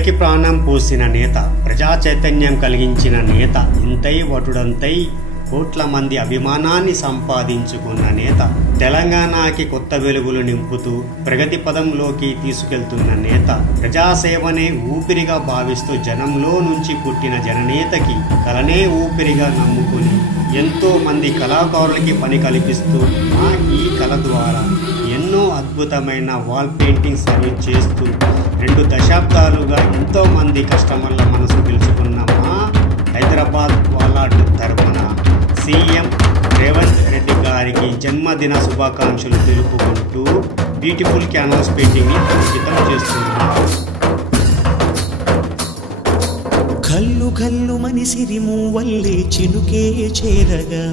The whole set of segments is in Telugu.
ప్రజలకి ప్రాణం పోసిన నేత, ప్రజా చైతన్యం కలిగించిన నేత, ఇంతై వటుడంతై కోట్ల మంది అభిమానాన్ని సంపాదించుకున్న నేత, తెలంగాణకి కొత్త వెలుగులు నింపుతూ ప్రగతి పదంలోకి తీసుకెళ్తున్న నేత, ప్రజాసేవనే ఊపిరిగా భావిస్తూ జనంలో నుంచి పుట్టిన జననేతకి కలనే ఊపిరిగా నమ్ముకుని ఎంతో మంది కళాకారులకి పని కల్పిస్తూ ఈ కళ ద్వారా ఎన్నో అద్భుతమైన వాల్ పెయింటింగ్ సర్వీస్ చేస్తూ 2 దశాబ్దాలుగా ఎంతో మంది కస్టమర్ల మనసు గెలుచుకున్న మా హైదరాబాద్ వాలాట్ తరపున సీఎం రేవంత్ రెడ్డి గారికి జన్మదిన శుభాకాంక్షలు తెలుపుకుంటూ బ్యూటిఫుల్ క్యాన్వాస్ పెయింటింగ్ని అంకితం చేస్తున్నారు. కల్లు కల్లు మని సిరిము వల్లే చినుకే చేరగా,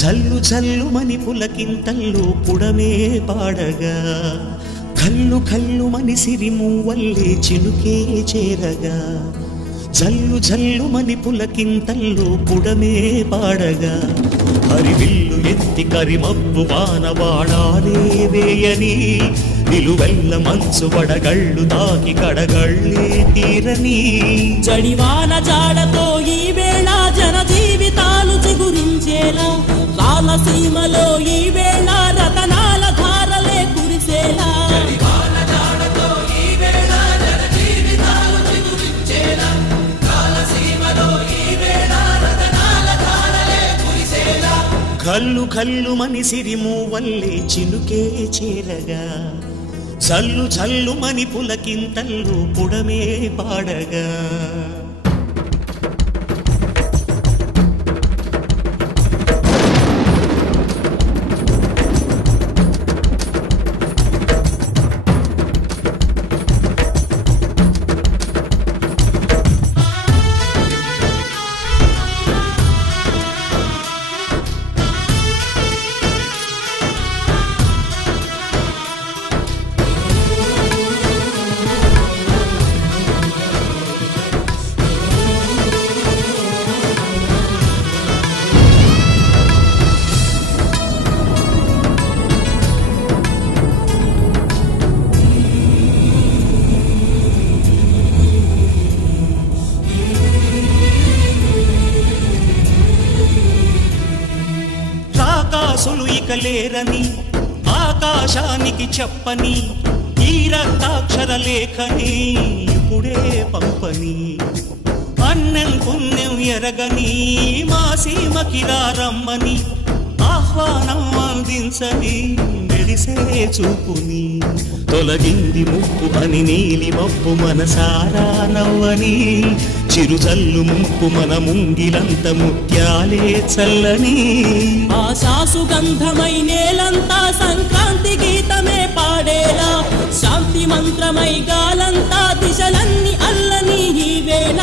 జల్లు జల్లు మని పులకింతల్లో పుడమే పాడగా, కల్లు కల్లు మని సిరిము వల్లే చినుకే చేరగా, జల్లు జల్లు మని పులకింతల్లో పుడమే పాడగా, హరివిల్లు ఎత్తి కరిమబ్బు వానవాడాలే వేయని, నిలువెల్ల మంచు వడగళ్ళు తాకి కడగళ్ళే తీరని, జడివాన జాడతో ఈ వేళ జన జీవితాలు చిగురించేలా, రాలసీమలో ఈ వేళ రతనాల ధారలే కురిసేలా, కల్లు కల్లు మని సిరిము వల్లే చినుకే చేరగా, జల్లు జల్లు మని పులకింతల్లు పుడమే పాడగా. రాకాసులు ఇక లేరని ఆకాశానికి చెప్పని, ఈ రక్తాక్షర లేఖని ఇప్పుడే పంపని, అన్నం పుణ్యం ఎరగని మా సీమకి రమ్మని, ఆహ్వానం అందించని మెరిసే చూపుని, తొలగింది ముప్పు అని నీలి మప్పు మనసారా నవ్వని, చిరుజల్లు ముంపు మన ముంగిలంత ముత్యాలే చల్లని, ఆశాసు గంధమై నేలంతా సంక్రాంతి గీతమే పాడేలా, శాంతి మంత్రమై గాలంతా దిశలన్నీ అల్లని ఈ వేళ.